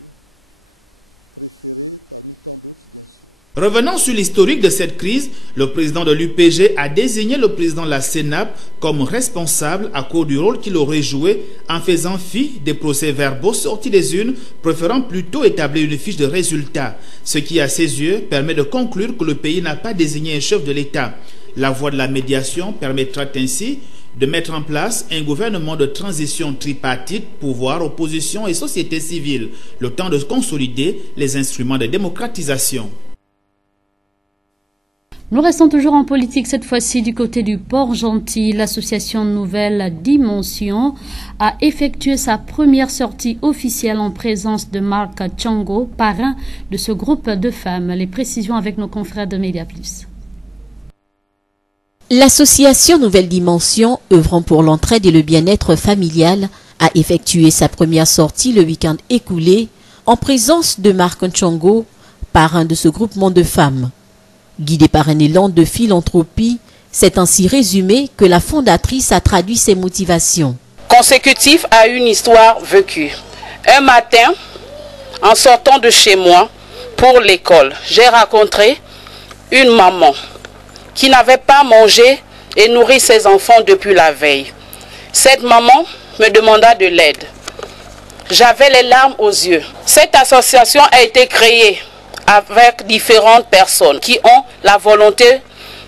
préférée parmi tant d'autres bien sûr. Revenant sur l'historique de cette crise, le président de l'UPG a désigné le président de la CENAP comme responsable à cause du rôle qu'il aurait joué en faisant fi des procès-verbaux sortis des urnes, préférant plutôt établir une fiche de résultats, ce qui, à ses yeux, permet de conclure que le pays n'a pas désigné un chef de l'État. La voie de la médiation permettra ainsi de mettre en place un gouvernement de transition tripartite, pouvoir, opposition et société civile, le temps de consolider les instruments de démocratisation. Nous restons toujours en politique, cette fois-ci du côté du Port-Gentil. L'association Nouvelle Dimension a effectué sa première sortie officielle en présence de Marc Tchongo, parrain de ce groupe de femmes. Les précisions avec nos confrères de Média Plus. L'association Nouvelle Dimension, œuvrant pour l'entraide et le bien-être familial, a effectué sa première sortie le week-end écoulé en présence de Marc Tchongo, parrain de ce groupement de femmes. Guidée par un élan de philanthropie, c'est ainsi résumé que la fondatrice a traduit ses motivations. Consécutif à une histoire vécue. Un matin, en sortant de chez moi pour l'école, j'ai rencontré une maman qui n'avait pas mangé et nourri ses enfants depuis la veille. Cette maman me demanda de l'aide. J'avais les larmes aux yeux. Cette association a été créée avec différentes personnes qui ont la volonté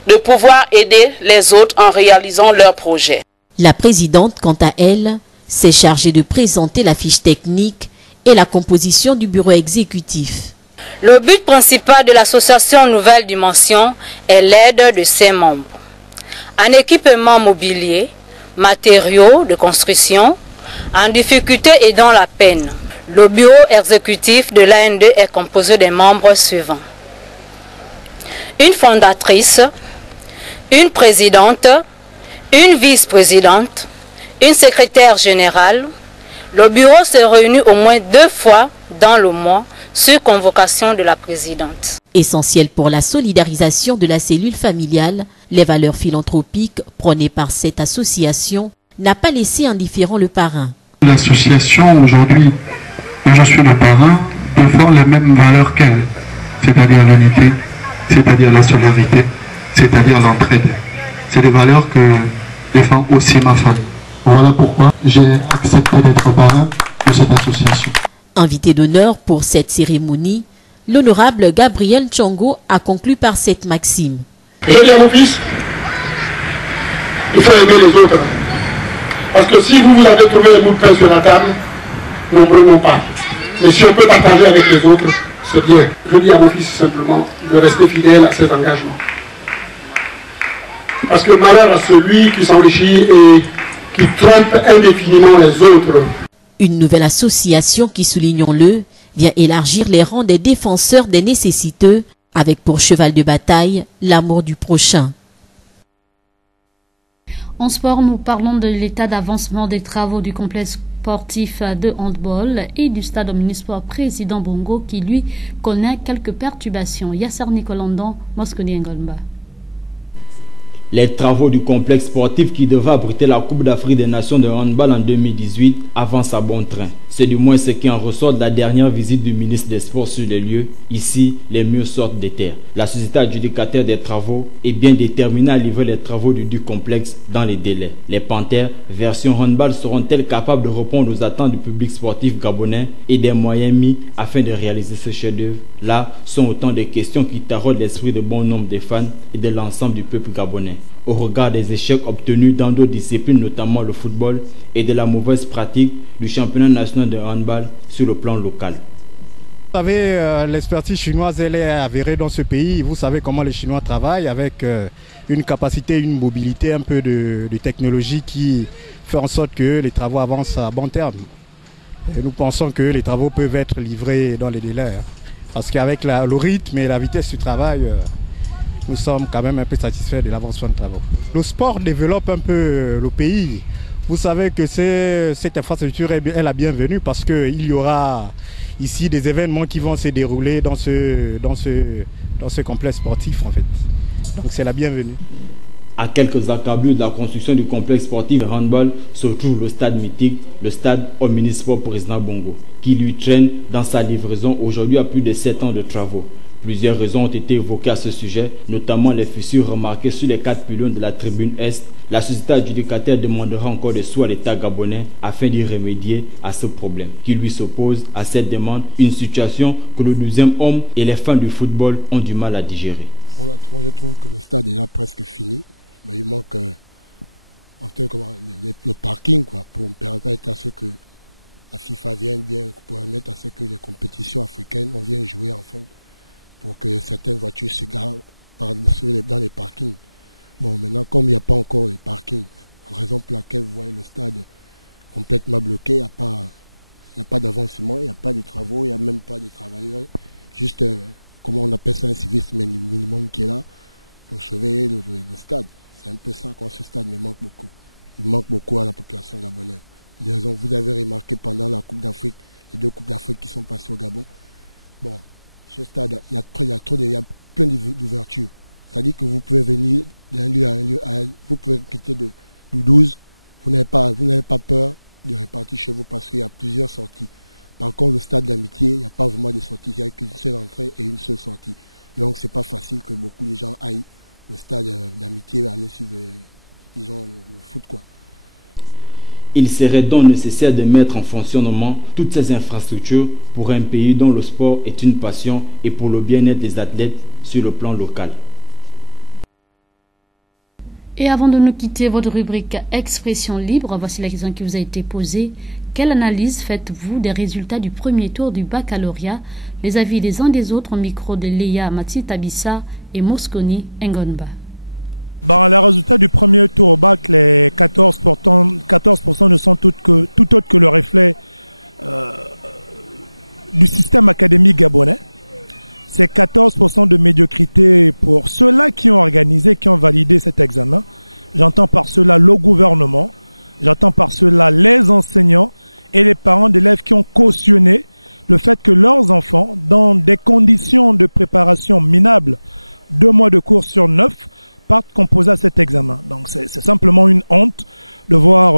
de pouvoir aider les autres en réalisant leurs projets. La présidente, quant à elle, s'est chargée de présenter la fiche technique et la composition du bureau exécutif. Le but principal de l'association Nouvelle Dimension est l'aide de ses membres. En équipement mobilier, matériaux de construction, en difficulté et dans la peine. Le bureau exécutif de l'AND est composé des membres suivants. Une fondatrice, une présidente, une vice-présidente, une secrétaire générale. Le bureau se réunit au moins 2 fois dans le mois sur convocation de la présidente. Essentiel pour la solidarisation de la cellule familiale, les valeurs philanthropiques prônées par cette association n'a pas laissé indifférent le parrain. L'association aujourd'hui, dont je suis le parrain, défend les mêmes valeurs qu'elle, c'est-à-dire l'unité, c'est-à-dire la solidarité, c'est-à-dire l'entraide. C'est des valeurs que défend aussi ma famille. Voilà pourquoi j'ai accepté d'être parrain de cette association. Invité d'honneur pour cette cérémonie, l'honorable Gabriel Tchongo a conclu par cette maxime. Je dis à mon fils, il faut aimer les autres. Parce que si vous avez trouvé les bouts de pain sur la table, nombreux n'ont pas. Mais si on peut partager avec les autres, c'est bien. Je dis à mon fils simplement de rester fidèle à cet engagement. Parce que malheur à celui qui s'enrichit et qui trompe indéfiniment les autres. Une nouvelle association qui, soulignons-le, vient élargir les rangs des défenseurs des nécessiteux avec pour cheval de bataille l'amour du prochain. En sport, nous parlons de l'état d'avancement des travaux du complexe sportif de handball et du stade omnisport Président Bongo qui, lui, connaît quelques perturbations. Yasser Nicolandon, Mosconi Ngolba. Les travaux du complexe sportif qui devait abriter la Coupe d'Afrique des Nations de handball en 2018 avancent à bon train. C'est du moins ce qui en ressort de la dernière visite du ministre des Sports sur les lieux. Ici, les murs sortent des terres. La société adjudicataire des travaux est bien déterminée à livrer les travaux du complexe dans les délais. Les Panthères, version handball, seront-elles capables de répondre aux attentes du public sportif gabonais et des moyens mis afin de réaliser ce chef-d'œuvre? Là sont autant de questions qui taraudent l'esprit de bon nombre de fans et de l'ensemble du peuple gabonais. Au regard des échecs obtenus dans d'autres disciplines, notamment le football, et de la mauvaise pratique du championnat national de handball sur le plan local. Vous savez, l'expertise chinoise, elle est avérée dans ce pays. Vous savez comment les Chinois travaillent avec une capacité, une mobilité, un peu de technologie qui fait en sorte que les travaux avancent à bon terme. Et nous pensons que les travaux peuvent être livrés dans les délais. Parce qu'avec le rythme et la vitesse du travail, nous sommes quand même un peu satisfaits de l'avancement des travaux. Le sport développe un peu le pays. Vous savez que cette infrastructure est la bienvenue parce qu'il y aura ici des événements qui vont se dérouler dans ce complexe sportif en fait. Donc c'est la bienvenue. À quelques accablures de la construction du complexe sportif de handball se trouve le stade mythique, le stade Omnisport Président Bongo, qui lui traîne dans sa livraison aujourd'hui à plus de 7 ans de travaux. Plusieurs raisons ont été évoquées à ce sujet, notamment les fissures remarquées sur les 4 pylônes de la tribune Est. La société adjudicataire demandera encore des sous à l'État gabonais afin d'y remédier à ce problème qui lui s'oppose à cette demande, une situation que le 12e homme et les fans du football ont du mal à digérer. Je trouve que le stade est là presque fini, mais il manque le parking pour permettre à ce que la FIFA vienne bien, pour permettre à ce que les compétitions africaines on vienne jouer enfin, pour que certaines voitures se garent dans les parkings. Bon, maintenant, comme il n'y a pas encore les parkings, raison pour laquelle vous voyez le stade complètement bloqué, il n'y a pas d'avancement, il n'y a pas de travaux, il n'y a même pas de travailleurs. Juste, comment on appelle ça, un service minimum qui est là pour surveiller le stade. C'est un peu ça, quand ce stade me manque beaucoup. Il manque beaucoup à la population gabonaise. Vous avez remarqué pendant la Coupe d'Afrique, les 2 Coupes d'Afrique qui sont passées au Gabon, bon, ce stade, il y a plein d'ouvertures. C'est-à-dire que vous pouvez venir d'un lieu à un lieu, vous pouvez quitter du 12, vous n'avez pas peur de repartir chez vous parce qu'il y a plusieurs sorties. Par contre, le stade d'Amitié, il n'y a pas vraiment de sorties, il n'y a qu'une seule entrée et une seule sortie. Donc c'est pas facile que beaucoup de gens aillent au stade d'Amitié aller suivre, disons, le foot, quoi. Il serait donc nécessaire de mettre en fonctionnement toutes ces infrastructures pour un pays dont le sport est une passion et pour le bien-être des athlètes sur le plan local. Et avant de nous quitter, votre rubrique Expression libre, voici la question qui vous a été posée. Quelle analyse faites-vous des résultats du premier tour du baccalauréat? Les avis des uns des autres au micro de Léa Matitabissa et Mosconi Ngonba. Les résultats du premier tour au bac, les 14% ne sont tout autre que le reflet du système académique gabonais. C'est 14% de médiocrité pour ceux-là qui ont organisé, qui ont validé cet examen. J'entends par cela le gouvernement, j'entends par cela les enseignants et les parents d'élèves qui ont cautionné le fait que leurs enfants, dans des conditions de préparation minables, 2 mois de cours sur 9, partent composer à cet examen. Donc c'est simplement une honte de voir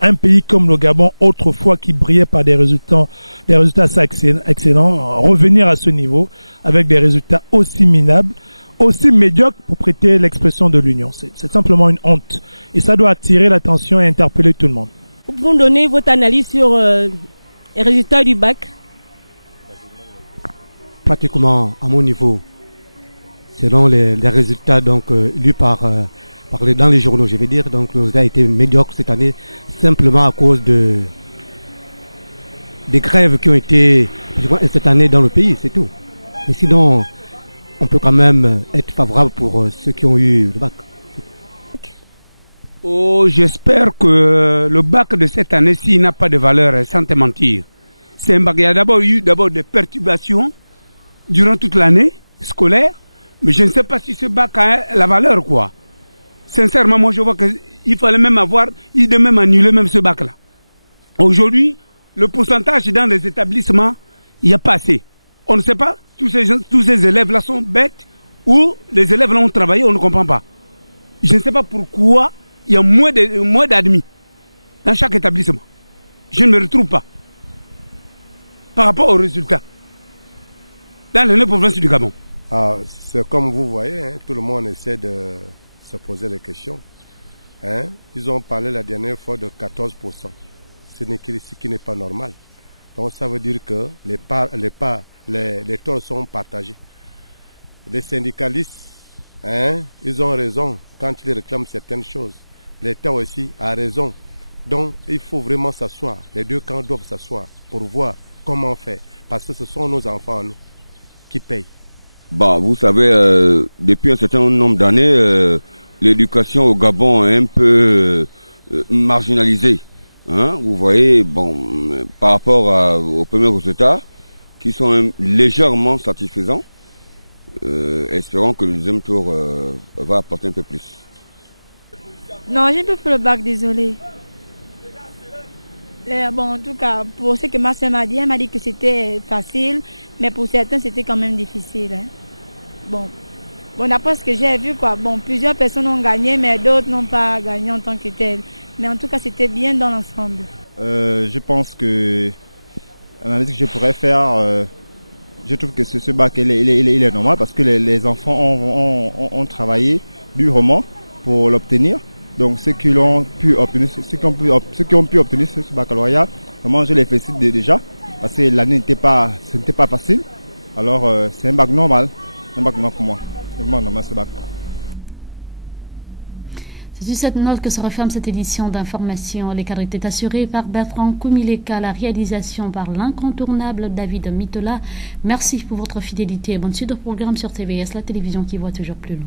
un pays comme le Gabon, autrefois qui brillait par des résultats assez excellents, revenir à ce niveau avec des résultats aussi minables, aussi médiocres pour prêter l'expression de l'Union. C'est simplement une honte. Et ça doit attirer l'attention et interpeller tout le monde. Vous pouvez me donner votre analyse sur les résultats du bac? Pratiquement à mon niveau, selon les résultats lus dans les journaux, je vais dire, donc le résultat a été médiocre cette année, simplement à cause des grèves qui ont été cette année dans le pays, c'est tout. Mais sinon, on peut quand même être favorable pour ceux qui ont eu le bac. Oh, j'espère que le bac de cette année, s'il n'a pas de valeur, sans te mentir, c'est un bac. Il y a eu des perturbations durant toute l'année scolaire, mais je ne sais pas si ce bac a la valeur, quoi. Sincèrement, moi je vois qu'il fallait même il devait même annuler même ce bac-là. Aujourd'hui, le pourcentage dans les établissements, il n'y a pas assez. On ne sait pas, tous ces élèves-là sont bêtes ou les élèves-là ont travaillé, on ne comprend pas. Je ne sais pas pourquoi il y a moins d'admis dans chaque établissement. Je ne me retrouve pas par rapport aux résultats dans les 9 provinces du Gabon. C'est comme vous voyez, tout le monde essaie de se poser des questions. Ils ont parlé la dernière fois de 14%, ce qui n'est pas normal. Donc ça veut dire que les torts sont partagés. Les syndicalistes, ils ont raison quand ils réclament certaines choses. L'État aussi a raison. Donc il faut vraiment s'asseoir, les deux camps doivent s'asseoir pour voir comment faire. Parce que ce sont nos enfants, nous, qui payent. Vous savez, depuis un certain nombre d'années, l'éducation au Gabon est un peu marginalisée. Vous voyez, par rapport aux premiers résultats, qui sont légèrement satisfaisants, espérons que le deuxième tour va apporter un peu plus. Non, j'ai pas fait le bac, désolé. En tout cas, pour ce que ma soeur m'a dit, elle m'a dit que c'était facile, mais pour certains, c'était quand même difficile. Bon, d'après ce que j'ai vu, quoi, bon, plusieurs personnes ont gagné, mais d'autres n'ont pas gagné en tant que telles. Mais en tout cas, c'était bien dans l'ensemble. Je pense que l'analyse que je pourrais faire, je trouve que ce bac il est normal parce que les enfants ont travaillé durement pour l'obtenir. Donc ceux qui ont pu obtenir ce baccalauréat, vraiment je les félicite déjà parce que l'année n'était pas facile. Alors c'est un bac normal, pour moi. C'est vraiment normal ce bac. C'est sur cette note que se referme cette édition d'information. Les cadres étaient assurés par Bertrand Koumileka, la réalisation par l'incontournable David Mitola. Merci pour votre fidélité et bonne suite de programme sur TVS, la télévision qui voit toujours plus loin.